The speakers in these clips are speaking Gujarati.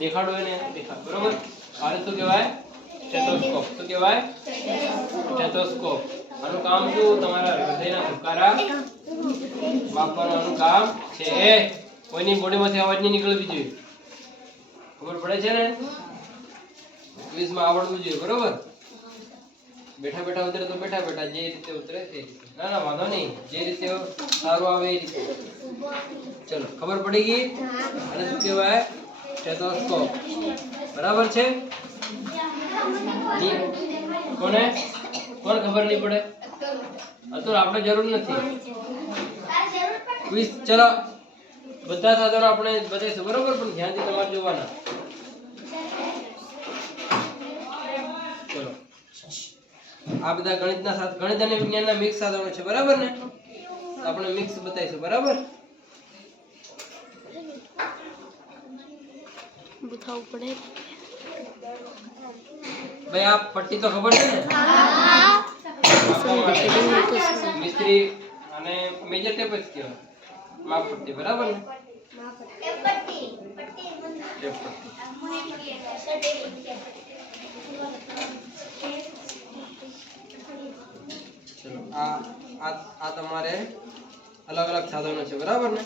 દેખાડો એને દેખાડ બરોબર આને શું કહેવાય સ્ટેથોસ્કોપ શું કહેવાય સ્ટેથોસ્કોપ આનું કામ શું તમારા હૃદયના ધબકારા માપવાનું કામ છે કોઈની બોડીમાંથી અવાજ નહીં નીકળવી જોઈએ ખબર પડે છે ને ક્વિઝમાં આવડવું જોઈએ બરોબર બેઠા બેઠા ઉતરે તો બેઠા બેઠા જે રીતે ઉતરે તે રીતે ના ના વાંધો નહીં જે રીતે સારું આવે એ રીતે ચલો ખબર પડી ગઈ અને શું કહેવાય સ્ટેથોસ્કોપ બરાબર છે કોને કોણ ખબર નહીં પડે અતુલ આપણે જરૂર નથી ક્વિઝ ચલો બધા સાધનો આપણે બતાવીશું બરોબર પણ ધ્યાનથી તમારે જોવાના ચલો આ બધા ગણિત અને વિજ્ઞાનના મિક્સ સાધનો છે બરાબર ને આપણે મિક્સ બતાવીશું બરાબર બતાવવું પડે ભાઈ આ પટ્ટી તો ખબર છે ને મિસ્ત્રી અને મેજર ટેપ જ કહેવાય માપ પટ્ટી બરાબર ને ટેપ પટ્ટી ચલો આ તમારે અલગ અલગ સાધનો છે બરાબર ને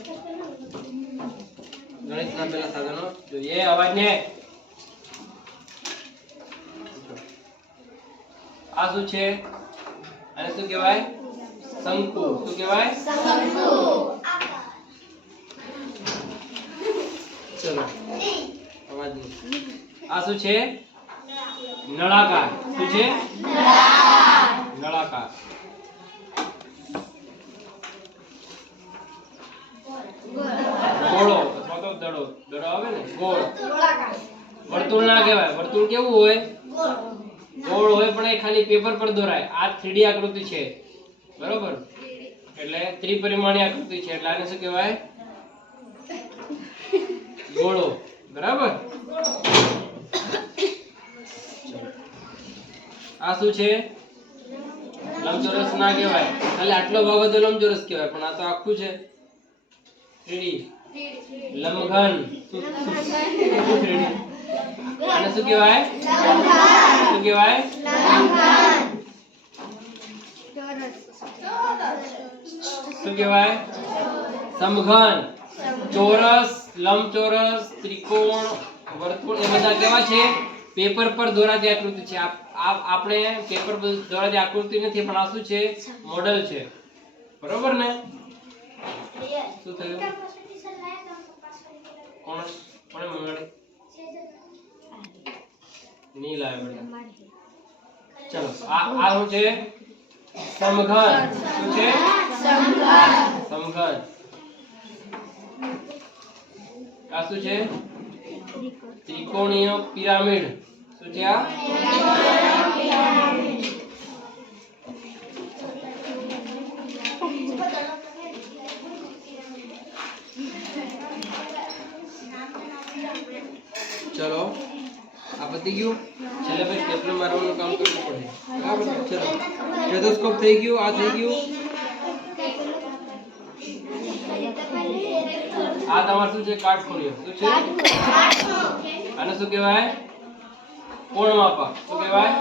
ગણિતના પેલા સાધનો જોઈએ અવાજ ને આ શું છે અને શું કહેવાય શંકુ શું કહેવાય શંકુ ચલો અવાજ નહીં આ શું છે નળાકાર શું છે નળાકાર ગોળો અથવા તો દડો આવે ને ગોળ વર્તુળ ના કહેવાય વર્તુળ કેવું હોય ગોળ હોય પણ એ ખાલી પેપર પર દોરાય આ 3D આકૃતિ છે બરોબર એટલે ત્રિપરિમાણીય આકૃતિ છે એટલે આને શું કહેવાય ગોળો બરાબર આ શું છે લંબચોરસ ના કહેવાય ખાલી આટલો ભાગ તો લંબચોરસ કહેવાય પણ આ તો આખું છે 3D લંબઘન આને શું કહેવાય શું કહેવાય શું કહેવાય સમઘન ચોરસ લંબચોરસ ત્રિકોણ વર્તુળ એ બધા કેવા છે પેપર પર દોરાતી આકૃતિ છે આપણે પેપર પર દોરાતી આકૃતિ નથી પણ આ શું છે મોડેલ છે બરોબર ને શું થયું કોણે મંગાડી નહીં લાવે બેટા ચલો આ શું છે સમઘન શું છે સમઘન આ શું છે ત્રિકોણીય પિરામિડ શું છે આ ચલો આ પતી ગયું છેલ્લે ભાઈ સ્ટેપલર મારવાનું કામ કરવું પડે બરાબર ચલો સ્ટેથોસ્કોપ થઈ ગયું આ થઈ ગયું આ તમારું શું છે કાટખોળિયો શું છે આને શું કહેવાય કોણ માપક શું કહેવાય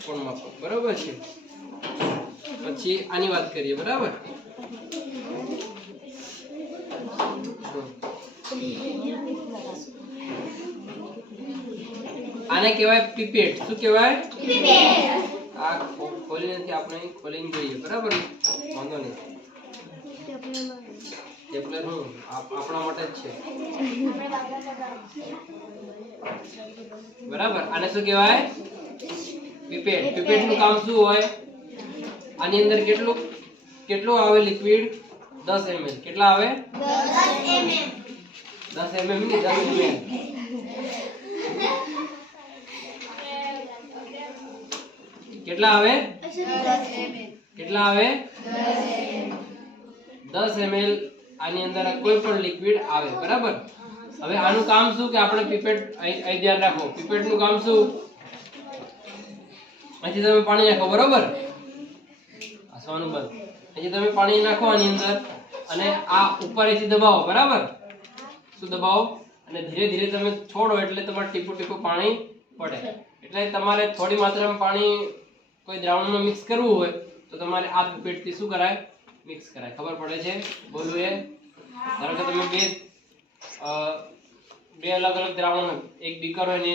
કોણ માપક બરાબર છે પછી આની વાત કરીએ બરાબર આને કહેવાય પીપેટ શું કહેવાય પીપેટ આ ખોલીને નથી આપણે ખોલીને જોઈએ બરાબર વાંધો નહીં સ્ટેપલર હું આપણા માટે જ છે બરાબર આને શું કહેવાય પીપેટ પીપેટ નું કામ શું હોય આની અંદર કેટલું આવે લિક્વિડ 10 ml કેટલા આવે 10 mm ની 10 ml કેટલા આવે 10 ml આની અંદર કોઈ પણ લિક્વિડ આવે બરાબર હવે આનું કામ શું કે આપણે પીપેટ અહીં ધ્યાન રાખો પીપેટ નું કામ શું અહીંથી તમે પાણી નાખો બરાબર હસવાનું બંધ અહીંથી તમે પાણી નાખો આની અંદર અને આ ઉપર અહીંથી દબાવો બરાબર શું દબાવો અને ધીરે ધીરે તમે છોડો એટલે તમારે ટીપું ટીપું પાણી પડે. એટલે તમારે થોડી માત્રામાં પાણી કોઈ દ્રાવણમાં મિક્સ કરવું હોય તો તમારે આ પીપેટથી શું કરાય, મિક્સ કરાય. ખબર પડે છે? બોલું એ ધારો કે તમે બે અલગ અલગ દ્રાવણ હોય, એક બીકર હોય ને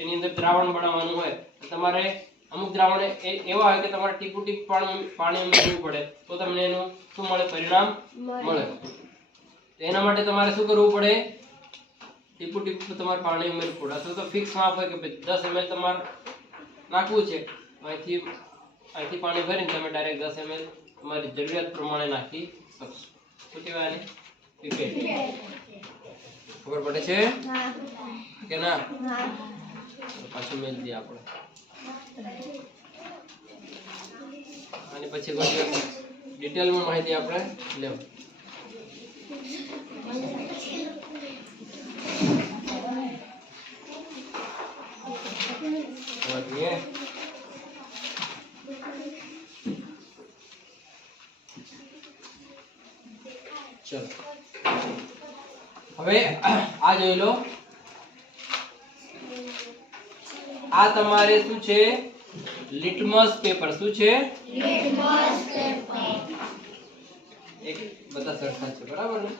એની અંદર દ્રાવણ બનાવવાનું હોય તો તમારે અમુક દ્રાવણ એવા હોય કે તમારે ટીપું ટીપ પાણી ઉમેરવું પડે તો તમને એનું શું મળે, પરિણામ મળે. તો એના માટે તમારે શું કરવું પડે, ટીપું ટીપું તમારે પાણી ઉમેરવું પડે. અથવા તો ફિક્સ માપ હોય કે 10 ml તમારે નાખવું છે, અહીંથી પાણી ભરીને તમે ડાયરેક્ટ 10 ml તમારી જરૂરિયાત પ્રમાણે નાખી શકો. શું કહેવાય આને? પીપેટ. ખબર પડે છે કે ના? પાછું મેલ દઈએ આપણે અને પછી કોઈ ડિટેલમાં માહિતી આપણે લેવ. ચલો હવે આ જોઈ લો. આ તમારે શું છે? Litmus paper. શું છે? Litmus paper. એક બધા સરખા છે, બરાબર ને?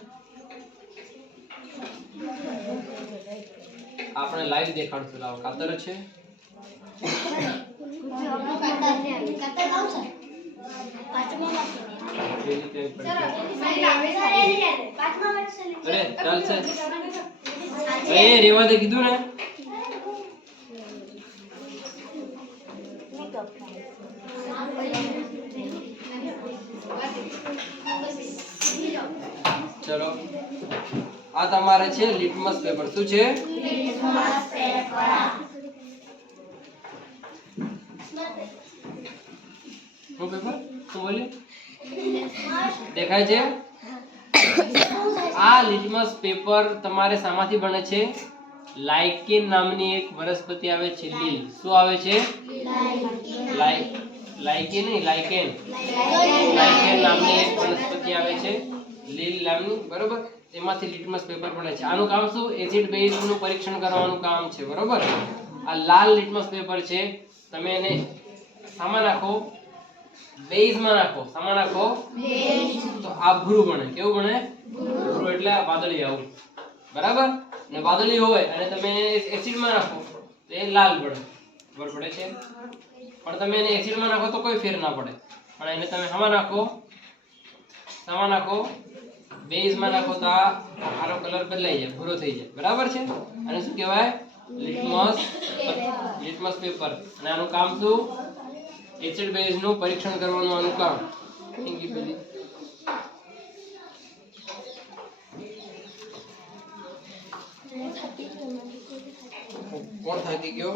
આપણે લાઈવ દેખાડશું. લાવ કાતર છે. અરે ચાલશે. રેવા દે કીધું ને. ચલો આ તમારે છે લિટમસ પેપર. શું છે? Litmus paper. શું પેપર? શું બોલ્યું? દેખાય છે? આ લિટમસ પેપર તમારે શામાંથી બને છે? લાઇકેન નામની એક વનસ્પતિ આવે છે, લીલ. શું આવે છે? લાઇકેન નહીં, લાઇકેન. લાઇકેન નામની એક વનસ્પતિ આવે છે, લીલ નામની, બરોબર? એમાંથી લિટમસ પેપર બને છે. આનું કામ શું? એસિડ બેઝ નું પરીક્ષણ કરવાનું કામ છે, બરોબર? આ લાલ લિટમસ પેપર છે, તમે એને સામા નાખો, બેઝમાં નાખો. સામા નાખો તો આ ભૂરું બને. કેવું બને? ભૂરું એટલે વાદળી આવું, બરાબર? ને વાદળી હોય અને તમે એને એસિડમાં નાખો તો એ લાલ બને. ખબર પડે છે? પણ તમે એને એસિડમાં નાખો તો કોઈ ફેર ના પડે. પણ એને તમે સામા નાખો, બેઝમાં નાખો તો આનો કલર બદલાઈ જાય, ભૂરો થઈ જાય, બરાબર છે? અને શું કહેવાય? Litmus paper. અને આનું કામ શું? એસિડ બેઝ નું પરીક્ષણ કરવાનું આનું કામ. કોણ થાકી ગયો?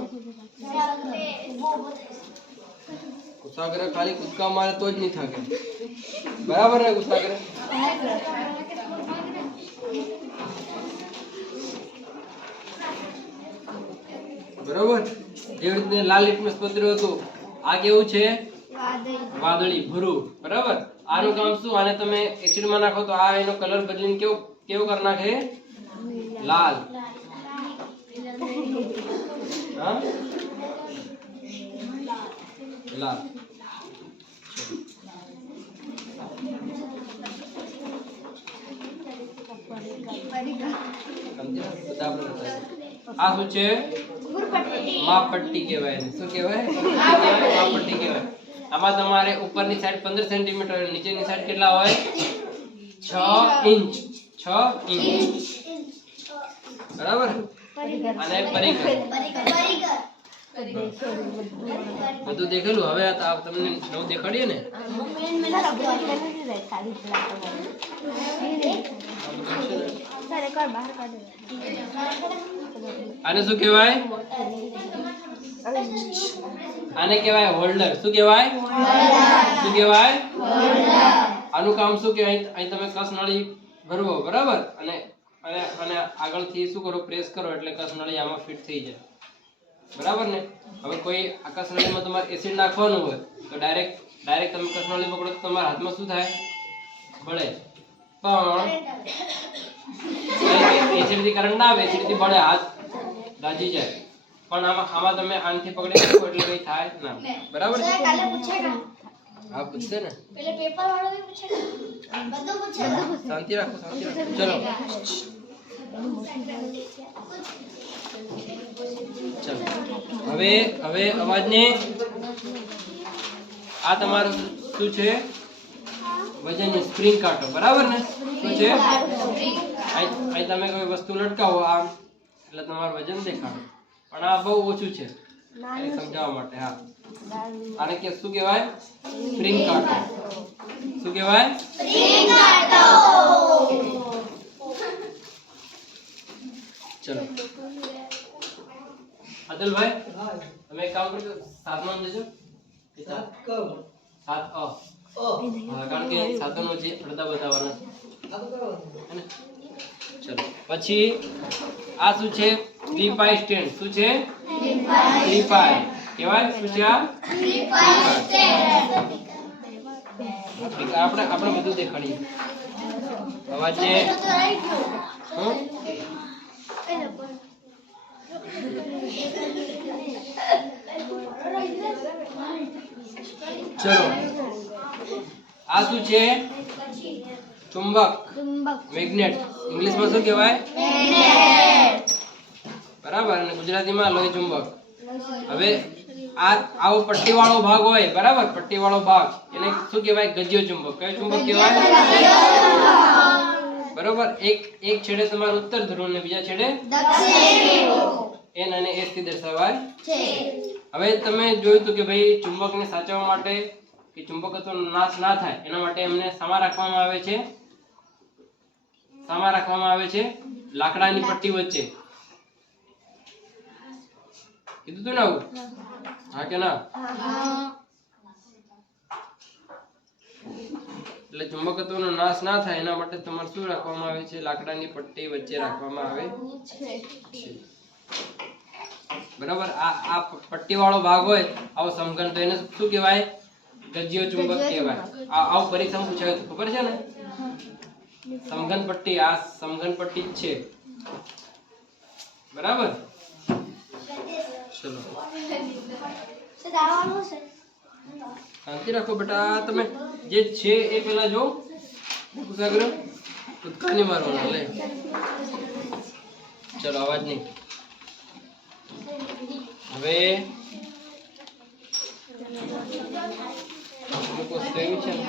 કુશાગ્ર ખાલી કૂદકા મારે તો જ નહીં થાકે, બરાબર ને? કુશાગ્ર બરોબર. જેવી રીતે લાલ લિટમસ પેપર હતું, આ કેવું છે? વાદળી, ભૂરું, બરાબર? આનું કામ શું? આને તમે એસિડમાં નાખો તો આ એનો કલર બદલીને કેવો કરી નાખે? લાલ. હા, લાલ. આ શું છે? માપપટ્ટી કહેવાય. શું કહેવાય? માપપટ્ટી કહેવાય. આમાં તમારે ઉપરની સાઈડ 15 સેન્ટીમીટર, નીચેની સાઈડ કેટલા હોય? 6 ઇંચ. 6 ઇંચ, બરાબર? અને પરિઘ બધું દેખેલું. હવે તમને નવું દેખાડીએ ને. આને શું કહેવાય? આને કહેવાય હોલ્ડર. શું કહેવાય? શું કહેવાય? આનું કામ શું કે અહીં તમે કસ નળી ભરવો, બરાબર? અને આગળથી શું કરો? પ્રેસ કરો એટલે કસ નળી આમાં ફિટ થઈ જાય, બરાબર ને? હવે કોઈ આકસ નળીમાં તમારે એસિડ નાખવાનું હોય તો ડાયરેક્ટ તમે કસ નળી પકડો તો તમારા હાથમાં શું થાય? બળે. પણ એસીડીથી કરંટ ના આવે, એસીડીથી બળે હાથ દાજી જાય. પણ આમાં તમે આનથી પકડી રાખો એટલે કઈ થાય ના. બરાબર છે? કાલે પૂછેગા. હા પૂછશે ને. પેલે પેપર વાળો भी પૂછેગા. બધું પૂછેગા. શાંતિ રાખો, શાંતિ રાખો. ચલો. ચલો. હવે અવાજને આ તમારું શું છે? વજનની સ્પ્રિંગ કાંટો. બરાબર ને? શું છે? અહીં તમે કોઈ વસ્તુ લટકાવો આમ એટલે તમારું વજન દેખાડે. પણ આ બહુ ઓછું છે સમજાવવા માટે. હા, આને કે શું કહેવાય? સ્પ્રિંગ કાંટો. શું કહેવાય? સ્પ્રિંગ કાંટો. ચલો અતુલભાઈ, તમે એક કામ કરજો, 7 નામ દેજો. 7 અ. કારણ કે સાધનો જે અડધા બતાવવાના છે. ચલો પછી આ શું છે? 3 પાઈ સ્ટેન્ડ. શું છે? 3 પાઈ કહેવાય. શું છે આ? 3 પાઈ સ્ટેન્ડ. આપણે બધું દેખાડીએ. અવાજને ચલો આ શું છે? ચુંબક. મેગ્નેટ. ઇંગ્લિશમાં શું કહેવાય? મેગ્નેટ. બરાબર. અને ગુજરાતીમાં લોહી ચુંબક. હવે આવો પટ્ટીવાળો ભાગ હોય, બરાબર, પટ્ટીવાળો ભાગ એને શું કહેવાય? ગજ્યો ચુંબક. કયો ચુંબક કહેવાય? બરાબર. એક છેડે તમારું ઉત્તર ધ્રુવ અને બીજા છેડે દક્ષિણ ધ્રુવ. એન અને એસ થી દર્શાવાય છે. હવે તમે જોયું તો કે ભાઈ ચુંબકને સાચવવા માટે કે ચુંબકત્વનો નાશ ના થાય એના માટે એમને સામા રાખવામાં આવે છે. સામા રાખવામાં આવે છે લાકડાની પટ્ટી વચ્ચે. કીધું તું ને આવું? હા કે ના? એટલે ચુંબકત્વનો નાશ ના થાય એના માટે તમારે શું રાખવામાં આવે છે? લાકડાની પટ્ટી વચ્ચે રાખવામાં આવે છે. બરાબર. આ પટ્ટીવાળો ભાગ હોય આવો સમઘન, તો એને શું કહેવાય? ગજ્યો ચુંબક કહેવાય. આવું પરીક્ષામાં પૂછાયું તો ખબર છે ને? સમઘન પટ્ટી. આ સમઘન પટ્ટી જ છે. બરાબર. ચલો શાંતિ રાખો બેટા. તમે જે છે એ પેલા જો કુસાગર કૂદકાની મારવાના. લે ચલો અવાજ નહીં. હવે લોકો સેવી છે ને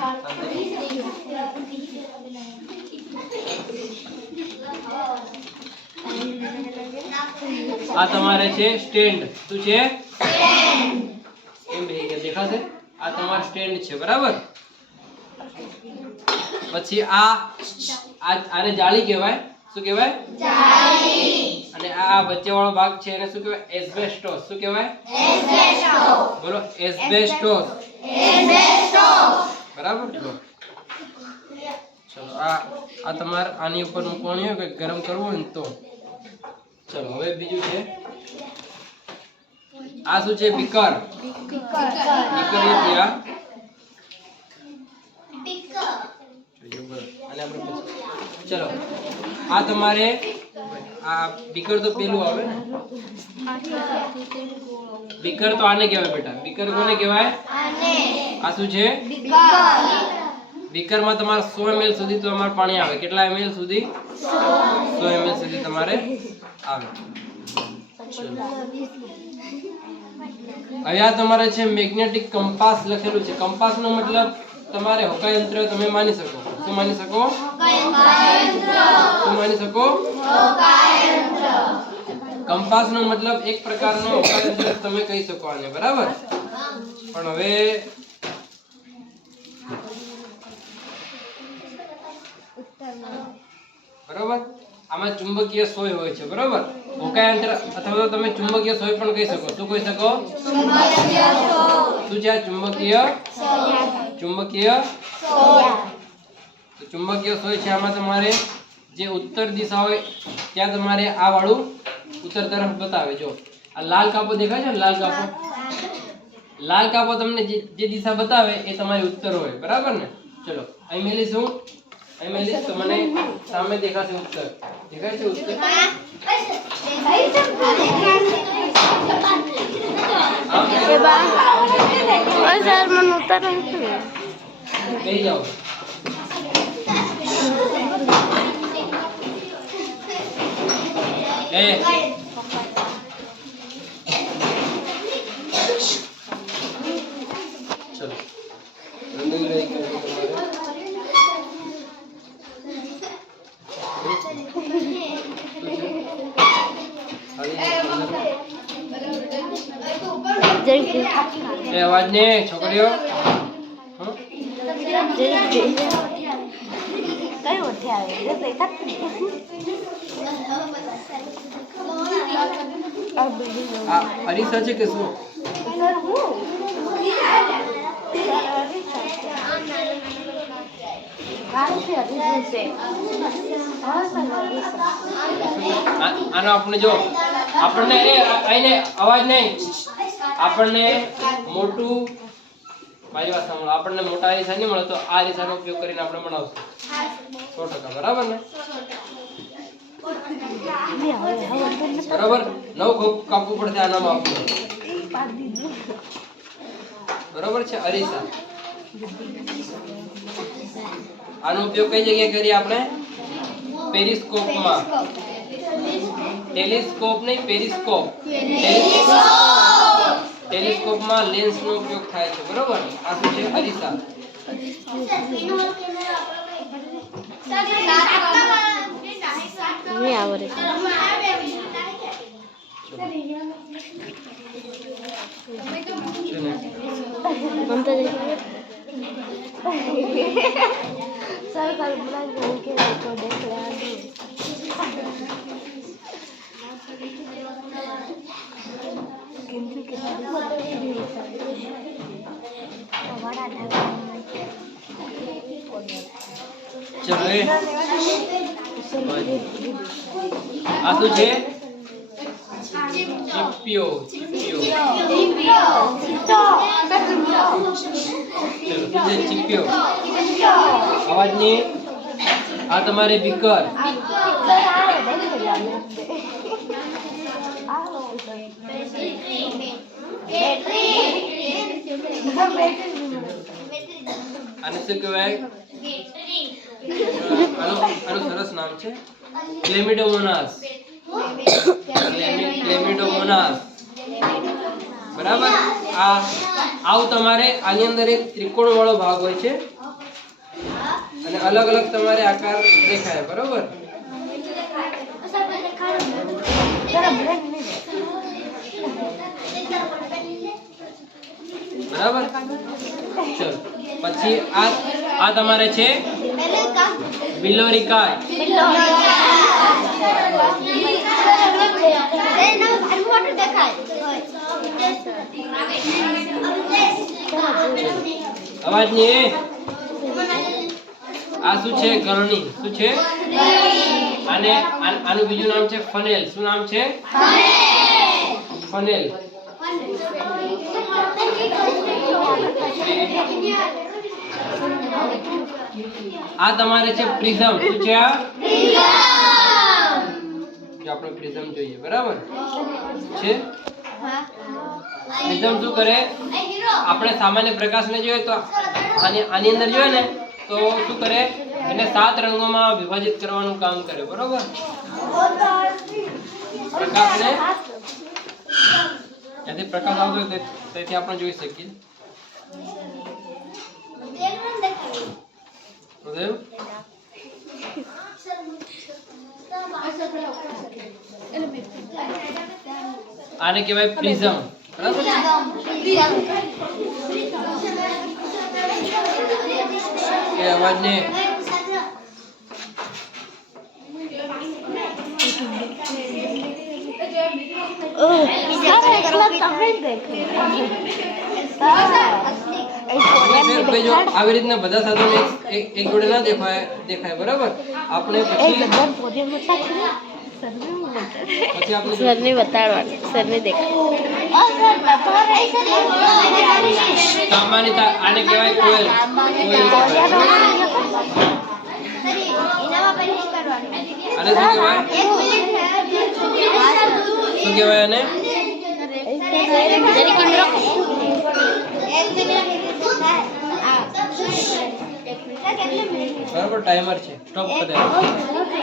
આ તમારે છે સ્ટેન્ડ. શું છે? એમ દેખાશે? આ તમારું સ્ટેન્ડ છે. બરાબર. પછી આને જાળી કહેવાય. શું કહેવાય? જાળી. અને આ વચ્ચેવાળો ભાગ છે એને શું કહેવાય? એસ્બેસ્ટોસ. શું કહેવાય? એસ્બેસ્ટોસ. બોલો એસ્બેસ્ટોસ. એસ્બેસ્ટોસ. બરાબર. ચલો આ તમારે આની ઉપર મૂકવાની હોય કે ગરમ કરવું હોય ને તો. ચલો હવે બીજું છે આ શું છે? બીકર. બીકર એ થયા. ચલો આ તમારે આ બીકર તો પેલું આવે ને. બીકર તો આને કહેવાય બેટા. બીકર કોને કહેવાય? આ શું છે? બીકર માં તમારે 100 ml સુધી તો તમારે પાણી આવે. કેટલા ml સુધી? 100 ml સુધી તમારે આવે. હવે આ તમારે છે મેગ્નેટિક કંપાસ લખેલું છે. કંપાસ નો મતલબ તમારે હોકાયંત્ર તમે માની શકો. શું માની શકો? શું માની શકો? કંપાસ નો મતલબ એક પ્રકારનો હોકાયંત્ર તમે કહી શકો આને. બરાબર. પણ હવે બરાબર આમાં ચુંબકીય સોય હોય છે. બરાબર. હોકાયંત્ર અથવા તો તમે ચુંબકીય સોય પણ કહી શકો. શું કહી શકો? ચુંબકીય સોય. શું છે? ચુંબકીય સોય. ચુંબકીય સોય. તો ચુંબકીય સોય છે. આમાં તમારે જે ઉત્તર દિશા હોય ત્યાં તમારે આ વાળું ઉત્તર તરફ બતાવે. જો આ લાલ કાપો દેખાય છે ને? લાલ કાપો. લાલ કાપો તમને જે દિશા બતાવે એ તમારી ઉત્તર હોય. બરાબર ને? ચલો અહીં મેલીશું. અહીં મેલીશ તો મને સામે દેખાશે ઉત્તર. દેખાય છે ઉત્તર? એ બા ઓય સર મને ઉત્તર નથી બેહી જાઓ. ચલો રંગોળી લઈ કે એ અવાજ ને છોકરીઓ કઈ ઉઠે આવે આ અરીસા છે કે શું? આનો આપણે જો આપણને આઈને અવાજ નહીં, આપણને મોટું મારી વાત સાંભળો, આપણને મોટા અરીસા નહીં મળે તો આ અરીસાનો ઉપયોગ કરીને આપણે બનાવશું 100%. બરાબર ને? બરાબર. નવ કાપવું પડશે આનામાં આપણે. બરાબર છે. અરીસા આનો ઉપયોગ કઈ જગ્યાએ કરીએ આપણે? પેરિસ્કોપમાં. ટેલિસ્કોપ નહીં, પેરિસ્કોપ. ટેલિસ્કોપમાં લેન્સનો ઉપયોગ થાય છે. બરોબર. આ શું છે? અરીસા. નહીં આવડે છે ને? हम तो सर कल्पना के को देख रहा हूँ किंतु के बड़ा ચલો એ આ શું છે? ચીપિયો. ચીપિયો. ચલો શું છે? ચીપિયો. અવાજ ની. આ તમારે બીકર. આને શું કહેવાય? આનું સરસ નામ છે ક્લેમિડોમોનાસ. ક્લેમિડોમોનાસ. બરાબર. આવું તમારે આની અંદર એક ત્રિકોણ વાળો ભાગ હોય છે અને અલગ અલગ તમારે આકાર દેખાય. બરાબર. બરાબર. ચલો પછી આ તમારે છે બિલોરિકાય. અવાજ ની. આ શું છે? ગરણી. શું છે? આને આનું બીજું નામ છે ફનેલ. શું નામ છે? ફનેલ. આ તમારે છે પ્રિઝમ. શું છે? આ જો આપણે પ્રિઝમ જોઈએ. બરાબર છે. પ્રિઝમ શું કરે? આપણે સામાન્ય પ્રકાશને જોઈએ તો આની અંદર જોઈએ ને તો શું કરે? એને 7 રંગોમાં વિભાજિત કરવાનું કામ કરે. બરોબર. પ્રકાશને જ્યાંથી પ્રકાશ આવતો હોય તેથી આપણે જોઈ શકીએ. આને કહેવાય પ્રિઝમ. બરાબર. એ અવાજ ને આવી રીતના બધા સાધનો એક જોડે ના દેખાય. બરાબર. આપણે પછી સરને બતાડવાનું. સરને સામાન્યતા આને કહેવાય કોયલ. આને આને શું કહેવાય? શું કહેવાય આને? બરાબર ટાઈમર છે સ્ટોપ કરી દે